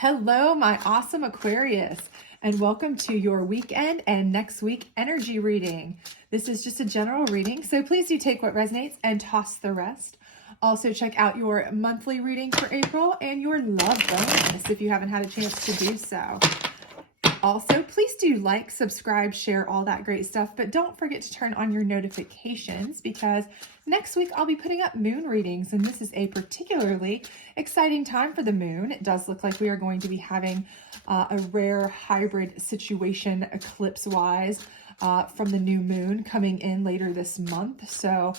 Hello, my awesome Aquarius, and welcome to your weekend and next week energy reading. This is just a general reading, so please do take what resonates and toss the rest. Also, check out your monthly reading for April and your love bonus if you haven't had a chance to do so. Also, please do like, subscribe, share, all that great stuff, but don't forget to turn on your notifications because next week I'll be putting up moon readings, and this is a particularly exciting time for the moon. It does look like we are going to be having a rare hybrid situation eclipse-wise from the new moon coming in later this month. So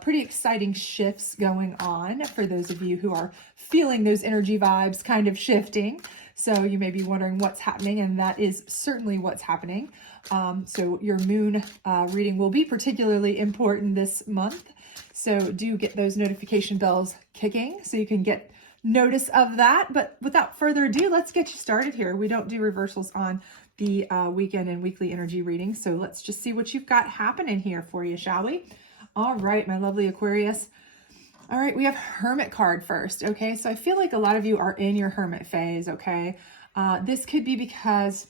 pretty exciting shifts going on for those of you who are feeling those energy vibes kind of shifting. So you may be wondering what's happening, and that is certainly what's happening. So your moon reading will be particularly important this month. So do get those notification bells kicking so you can get notice of that. But without further ado, let's get you started here. We don't do reversals on the weekend and weekly energy readings. So let's just see what you've got happening here for you, shall we? All right, my lovely Aquarius. All right, we have Hermit card first, okay? So I feel like a lot of you are in your Hermit phase, okay? This could be because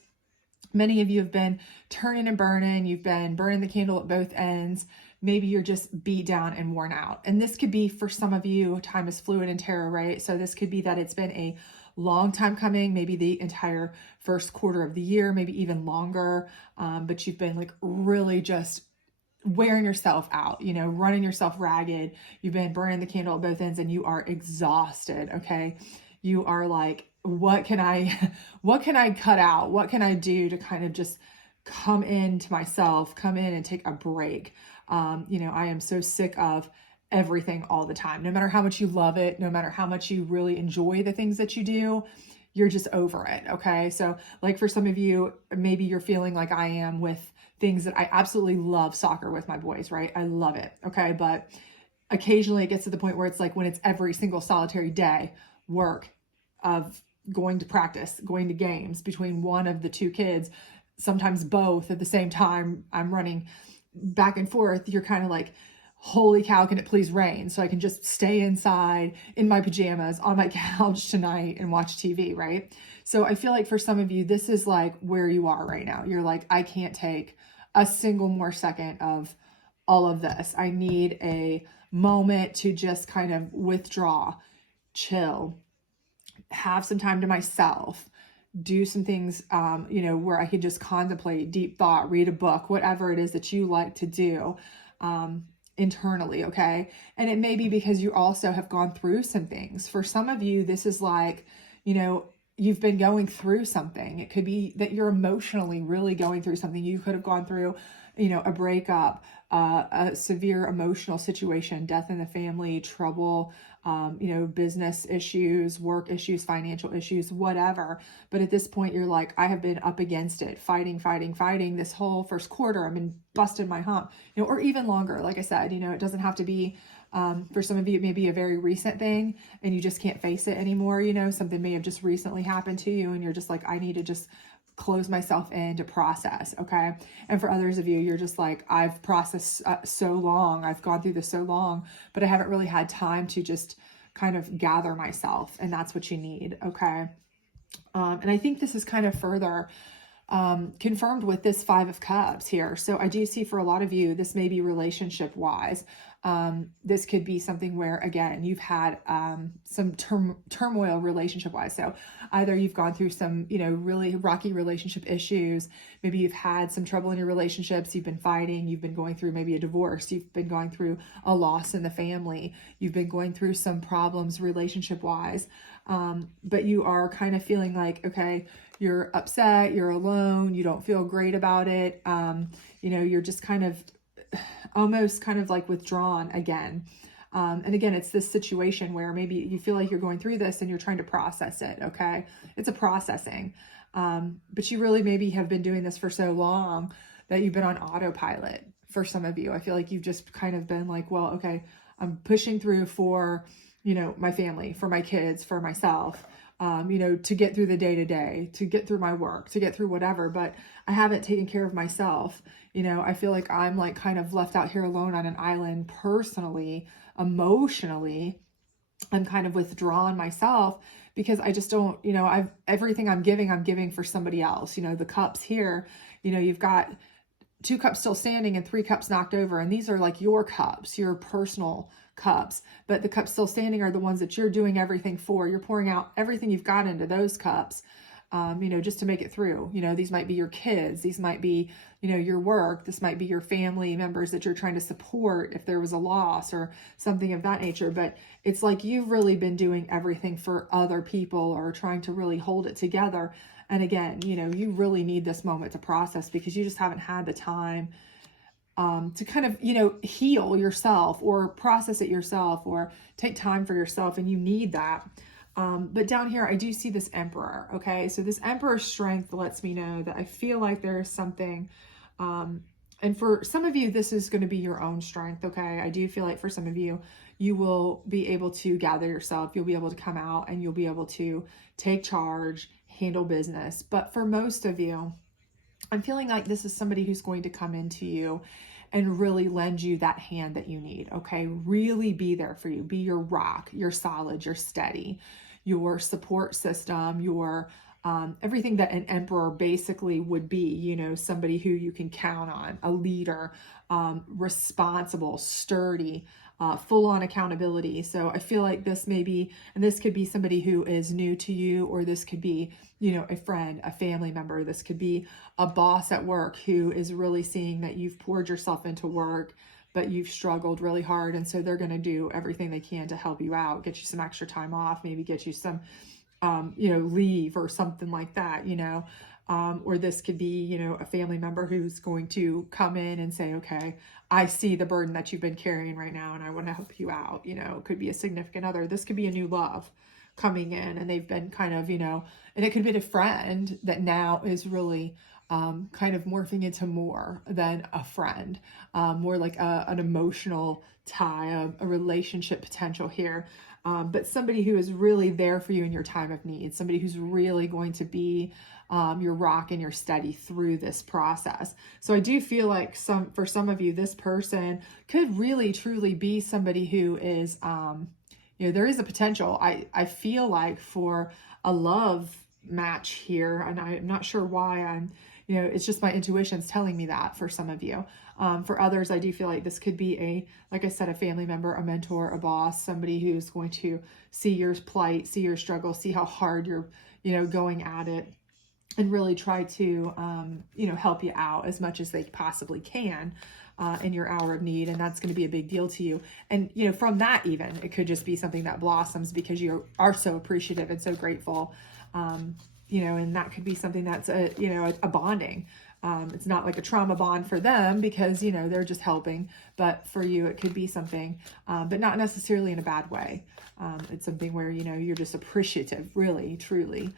many of you have been turning and burning. You've been burning the candle at both ends. Maybe you're just beat down and worn out. And this could be, for some of you, time is fluid and tarot, right? So this could be that it's been a long time coming, maybe the entire first quarter of the year, maybe even longer, but you've been like really just wearing yourself out, you know, running yourself ragged. You've been burning the candle at both ends and you are exhausted, okay? You are like, what can I cut out? What can I do to kind of just come into myself, come in and take a break? You know, I am so sick of everything all the time. No matter how much you love it, no matter how much you really enjoy the things that you do, you're just over it, okay? So like for some of you, maybe you're feeling like I am with things that I absolutely love. Soccer with my boys, right? I love it, okay? But occasionally it gets to the point where it's like when it's every single solitary day work of going to practice, going to games between one of the two kids, sometimes both at the same time. I'm running back and forth. You're kind of like, holy cow, can it please rain so I can just stay inside in my pajamas on my couch tonight and watch TV, right? So I feel like for some of you, this is like where you are right now. You're like, I can't take a single more second of all of this. I need a moment to just kind of withdraw, chill, have some time to myself, do some things, you know, where I could just contemplate, deep thought, read a book, whatever it is that you like to do internally, okay? And it may be because you also have gone through some things. For some of you, this is like, you know, you've been going through something. It could be that you're emotionally really going through something. You could have gone through, you know, a breakup, a severe emotional situation, death in the family, trouble, you know, business issues, work issues, financial issues, whatever. But at this point, you're like, I have been up against it, fighting this whole first quarter. I've been busting my hump, you know, or even longer. Like I said, you know, it doesn't have to be, for some of you, it may be a very recent thing and you just can't face it anymore. You know, something may have just recently happened to you and you're just like, I need to just close myself in to process, okay? And for others of you, you're just like, I've processed so long, I've gone through this so long, but I haven't really had time to just kind of gather myself, and that's what you need, okay? And I think this is kind of further confirmed with this Five of Cups here. So I do see for a lot of you, this may be relationship wise. This could be something where, again, you've had some turmoil relationship wise. So either you've gone through some, you know, really rocky relationship issues. Maybe you've had some trouble in your relationships. You've been fighting. You've been going through maybe a divorce. You've been going through a loss in the family. You've been going through some problems relationship wise. But you are kind of feeling like, okay, you're upset, you're alone, you don't feel great about it. You know, you're just kind of almost kind of like withdrawn again. And again, it's this situation where maybe you feel like you're going through this and you're trying to process it. Okay. It's a processing. But you really maybe have been doing this for so long that you've been on autopilot. For some of you, I feel like you've just kind of been like, well, okay, I'm pushing through for, you know, my family, for my kids, for myself, you know, to get through the day to day, to get through my work, to get through whatever, but I haven't taken care of myself. You know, I feel like I'm like kind of left out here alone on an island personally, emotionally. I'm kind of withdrawn myself because I just don't, everything I'm giving for somebody else. The cups here, you've got 2 cups still standing and 3 cups knocked over. And these are like your cups, your personal cups. But the cups still standing are the ones that you're doing everything for. You're pouring out everything you've got into those cups, just to make it through. These might be your kids. These might be, your work. This might be your family members that you're trying to support if there was a loss or something of that nature. But it's like you've really been doing everything for other people or trying to really hold it together. And again, you really need this moment to process because you just haven't had the time to kind of, heal yourself or process it yourself or take time for yourself. And you need that. But down here, I do see this Emperor. Okay. So this Emperor strength lets me know that I feel like there is something, and for some of you, this is going to be your own strength. Okay. I do feel like for some of you, you will be able to gather yourself. You'll be able to come out and you'll be able to take charge, handle business. But for most of you, I'm feeling like this is somebody who's going to come into you and really lend you that hand that you need. Okay. Really be there for you. Be your rock, your solid, your steady, your support system, your everything that an emperor basically would be, somebody who you can count on, a leader, responsible, sturdy, full on accountability. So I feel like this may be, and this could be somebody who is new to you, or this could be, a friend, a family member. This could be a boss at work who is really seeing that you've poured yourself into work, but you've struggled really hard. And so they're going to do everything they can to help you out, get you some extra time off, maybe get you some, leave or something like that, or this could be, a family member who's going to come in and say, okay, I see the burden that you've been carrying right now and I want to help you out. It could be a significant other. This could be a new love coming in and they've been kind of, and it could be a friend that now is really kind of morphing into more than a friend, more like an emotional tie, a relationship potential here. But somebody who is really there for you in your time of need, somebody who's really going to be your rock and your steady through this process. So I do feel like for some of you, this person could really truly be somebody who is, there is a potential. I feel like for a love match here, and I'm not sure why it's just my intuition's telling me that for some of you. For others, I do feel like this could be like I said, a family member, a mentor, a boss, somebody who's going to see your plight, see your struggle, see how hard you're, going at it, and really try to, help you out as much as they possibly can in your hour of need. And that's going to be a big deal to you. And, from that, even it could just be something that blossoms because you are so appreciative and so grateful. And that could be something that's a bonding. It's not like a trauma bond for them because, they're just helping, but for you, it could be something, but not necessarily in a bad way. It's something where, you're just appreciative, really, truly,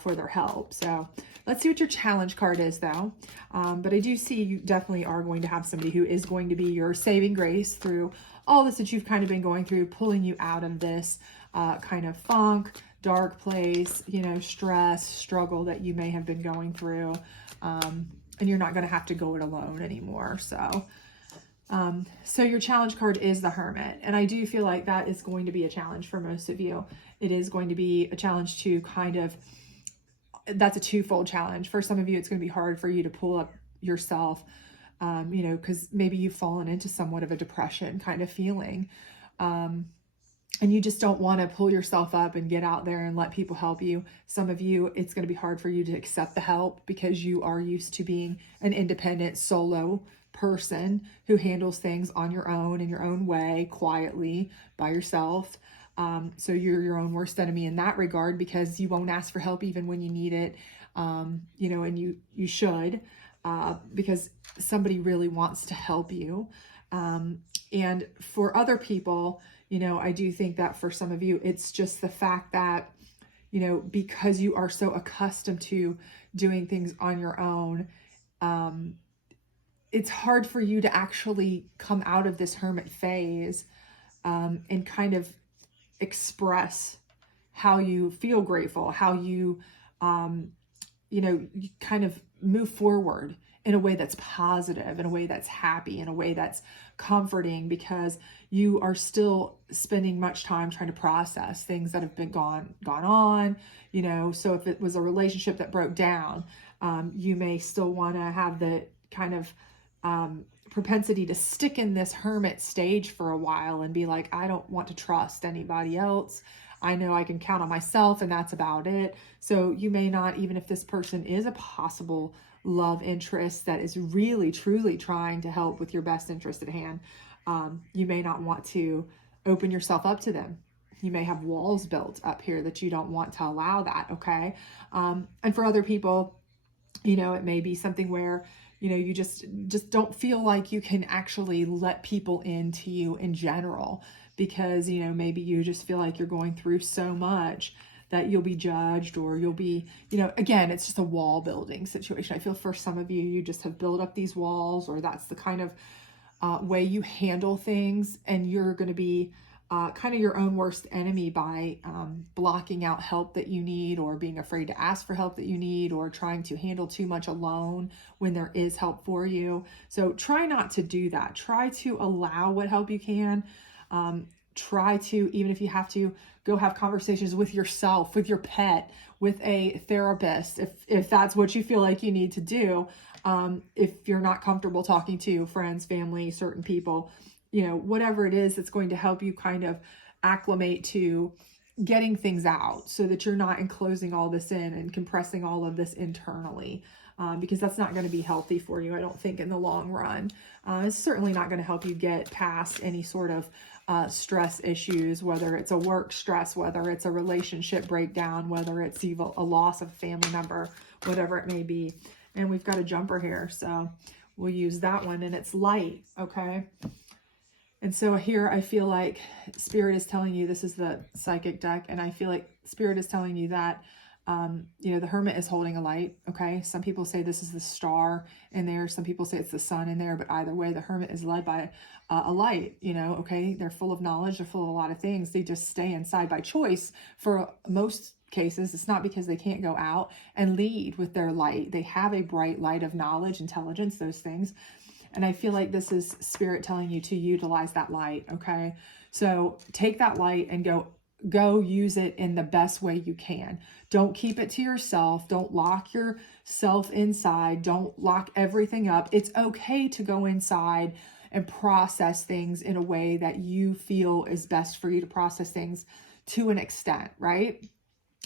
for their help. So let's see what your challenge card is though. But I do see you definitely are going to have somebody who is going to be your saving grace through all this that you've kind of been going through, pulling you out of this, kind of funk, dark place, stress, struggle that you may have been going through. And you're not going to have to go it alone anymore. So your challenge card is the Hermit. And I do feel like that is going to be a challenge for most of you. It is going to be a challenge to that's a twofold challenge. For some of you, it's going to be hard for you to pull up yourself, because maybe you've fallen into somewhat of a depression kind of feeling. And you just don't want to pull yourself up and get out there and let people help you. Some of you, it's going to be hard for you to accept the help because you are used to being an independent solo person who handles things on your own, in your own way, quietly, by yourself. So you're your own worst enemy in that regard because you won't ask for help even when you need it. And you should, because somebody really wants to help you. And for other people, I do think that for some of you, it's just the fact that, because you are so accustomed to doing things on your own, it's hard for you to actually come out of this hermit phase, and kind of express how you feel grateful, how you, you kind of move forward in a way that's positive, in a way that's happy, in a way that's comforting, because you are still spending much time trying to process things that have been gone on, you know. So if it was a relationship that broke down, you may still want to have the kind of propensity to stick in this hermit stage for a while and be like, I don't want to trust anybody else. I know I can count on myself, and that's about it. So you may not, even if this person is a possible love interest that is really, truly trying to help with your best interest at hand, you may not want to open yourself up to them. You may have walls built up here that you don't want to allow that, okay? And for other people, you know, it may be something where, you know, you just don't feel like you can actually let people into you in general, because, you know, maybe you just feel like you're going through so much that you'll be judged, or you'll be, you know, again, it's just a wall building situation. I feel for some of you, you just have built up these walls, or that's the kind of way you handle things, and you're going to be kind of your own worst enemy by blocking out help that you need, or being afraid to ask for help that you need, or trying to handle too much alone when there is help for you. So try not to do that. Try to allow what help you can. Try to, even if you have to, go have conversations with yourself, with your pet, with a therapist, if that's what you feel like you need to do. If you're not comfortable talking to friends, family, certain people, you know, whatever it is that's going to help you kind of acclimate to getting things out, so that you're not enclosing all this in and compressing all of this internally, because that's not going to be healthy for you, I don't think, in the long run. It's certainly not going to help you get past any sort of stress issues, whether it's a work stress, whether it's a relationship breakdown, whether it's even a loss of a family member, whatever it may be. And we've got a jumper here, so we'll use that one, and it's light, okay? And so here I feel like Spirit is telling you, this is the psychic deck, and I feel like Spirit is telling you that, you know, the Hermit is holding a light, okay? Some people say this is the star in there. Some people say it's the sun in there, but either way, the Hermit is led by a light, you know, okay? They're full of knowledge. They're full of a lot of things. They just stay inside by choice for most cases. It's not because they can't go out and lead with their light. They have a bright light of knowledge, intelligence, those things. And I feel like this is Spirit telling you to utilize that light, okay? So take that light and go use it in the best way you can. Don't keep it to yourself. Don't lock yourself inside. Don't lock everything up. It's okay to go inside and process things in a way that you feel is best for you to process things to an extent, right?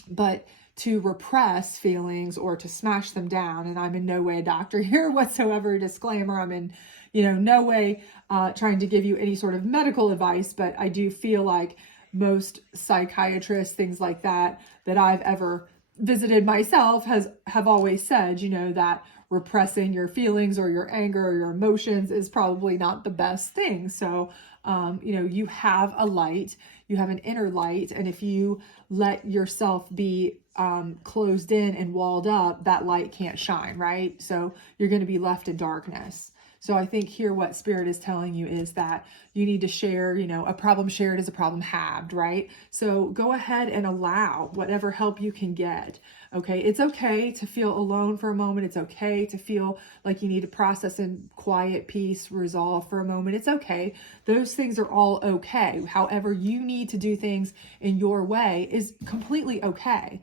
But to repress feelings or to smash them down, and I'm in no way a doctor here whatsoever, disclaimer, I'm in, you know, no way trying to give you any sort of medical advice, but I do feel like most psychiatrists, things like that I've ever visited myself have always said, you know, that repressing your feelings or your anger or your emotions is probably not the best thing. So, you know, you have a light, you have an inner light, and if you let yourself be closed in and walled up, that light can't shine, right? So you're going to be left in darkness. So I think here what Spirit is telling you is that you need to share, you know, a problem shared is a problem halved, right? So go ahead and allow whatever help you can get, okay? It's okay to feel alone for a moment. It's okay to feel like you need to process in quiet, peace, resolve for a moment. It's okay. Those things are all okay. However, you need to do things in your way is completely okay.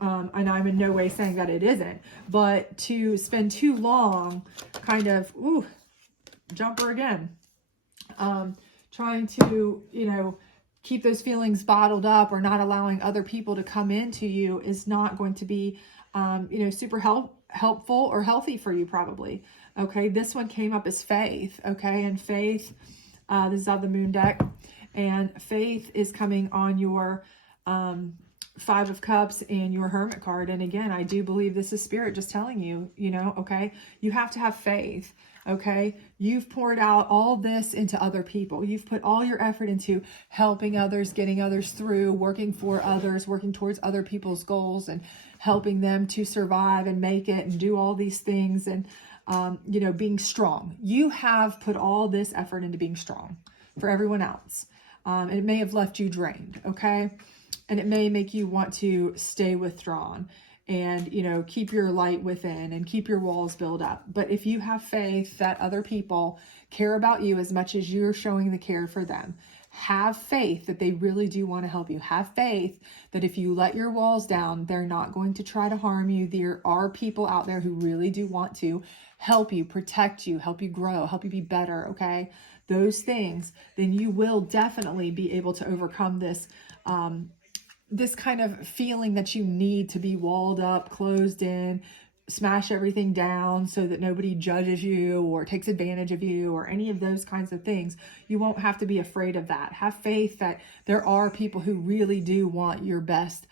And I'm in no way saying that it isn't, but to spend too long kind of, jumper again, trying to, you know, keep those feelings bottled up or not allowing other people to come into you is not going to be, you know, super helpful or healthy for you probably. Okay. This one came up as faith. Okay. And faith, this is out of the moon deck, and faith is coming on your, 5 of Cups and your Hermit card. And again, I do believe this is Spirit just telling you, you know, okay, you have to have faith. Okay. You've poured out all this into other people. You've put all your effort into helping others, getting others through, working for others, working towards other people's goals and helping them to survive and make it and do all these things. And, you know, being strong. You have put all this effort into being strong for everyone else. And it may have left you drained. Okay. And it may make you want to stay withdrawn. and, you know, keep your light within and keep your walls built up. But if you have faith that other people care about you as much as you're showing the care for them, have faith that they really do want to help you. Have faith that if you let your walls down, they're not going to try to harm you. There are people out there who really do want to help you, protect you, help you grow, help you be better, okay? Those things, then you will definitely be able to overcome this this kind of feeling that you need to be walled up, closed in, smash everything down so that nobody judges you or takes advantage of you or any of those kinds of things. You won't have to be afraid of that. Have faith that there are people who really do want your best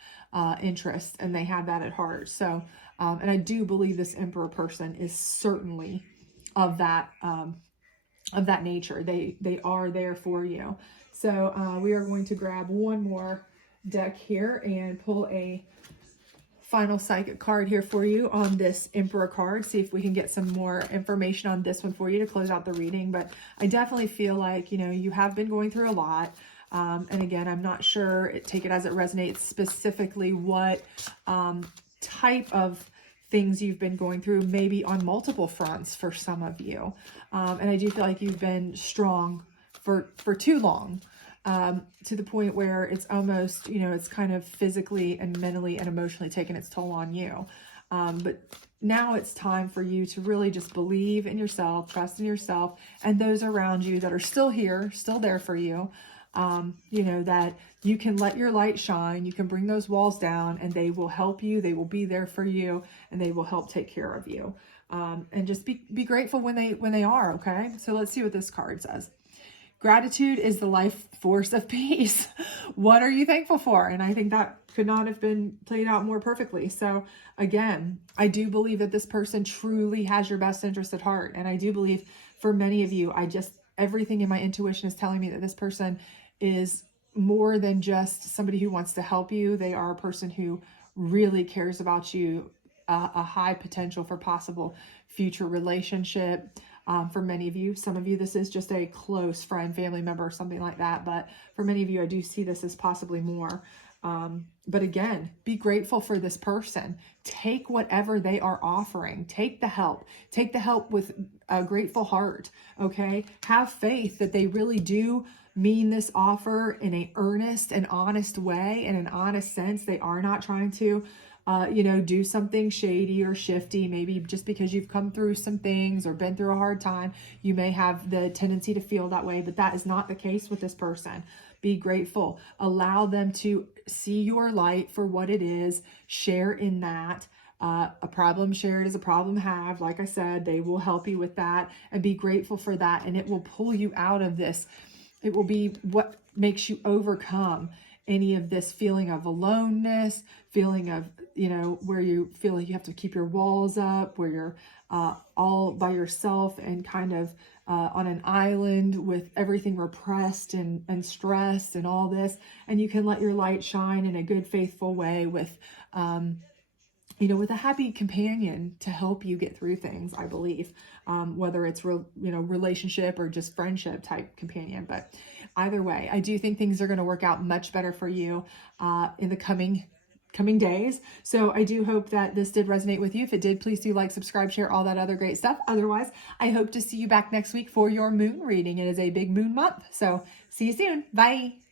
interest, and they have that at heart. So, and I do believe this Emperor person is certainly of that nature. They are there for you. So we are going to grab one more deck here and pull a final psychic card here for you on this Emperor card. See if we can get some more information on this one for you to close out the reading. But I definitely feel like, you know, you have been going through a lot. And again, I'm not sure, take it as it resonates, specifically what type of things you've been going through, maybe on multiple fronts for some of you. And I do feel like you've been strong for too long. To the point where it's almost, you know, it's kind of physically and mentally and emotionally taking its toll on you. But now it's time for you to really just believe in yourself, trust in yourself, and those around you that are still here, still there for you. You know, that you can let your light shine, you can bring those walls down, and they will help you, they will be there for you, and they will help take care of you. And just be grateful when they are, okay? So let's see what this card says. Gratitude is the life force of peace. What are you thankful for? And I think that could not have been played out more perfectly. So again, I do believe that this person truly has your best interest at heart. And I do believe for many of you, everything in my intuition is telling me that this person is more than just somebody who wants to help you. They are a person who really cares about you, a high potential for possible future relationship. For many of you, some of you, this is just a close friend, family member, or something like that. But for many of you, I do see this as possibly more. But again, be grateful for this person. Take whatever they are offering. Take the help. Take the help with a grateful heart, okay? Have faith that they really do mean this offer in an earnest and honest way, in an honest sense. They are not trying to you know, do something shady or shifty. Maybe just because you've come through some things or been through a hard time, you may have the tendency to feel that way, but that is not the case with this person. Be grateful. Allow them to see your light for what it is. Share in that. A problem shared is a problem halved. Like I said, they will help you with that, and be grateful for that. And it will pull you out of this. It will be what makes you overcome any of this feeling of aloneness, feeling of, you know, where you feel like you have to keep your walls up, where you're all by yourself and kind of on an island with everything repressed and stressed and all this. And you can let your light shine in a good, faithful way with, you know, with a happy companion to help you get through things, I believe, whether it's, relationship or just friendship type companion. But either way, I do think things are going to work out much better for you in the coming days. So I do hope that this did resonate with you. If it did, please do like, subscribe, share, all that other great stuff. Otherwise, I hope to see you back next week for your moon reading. It is a big moon month. So see you soon. Bye.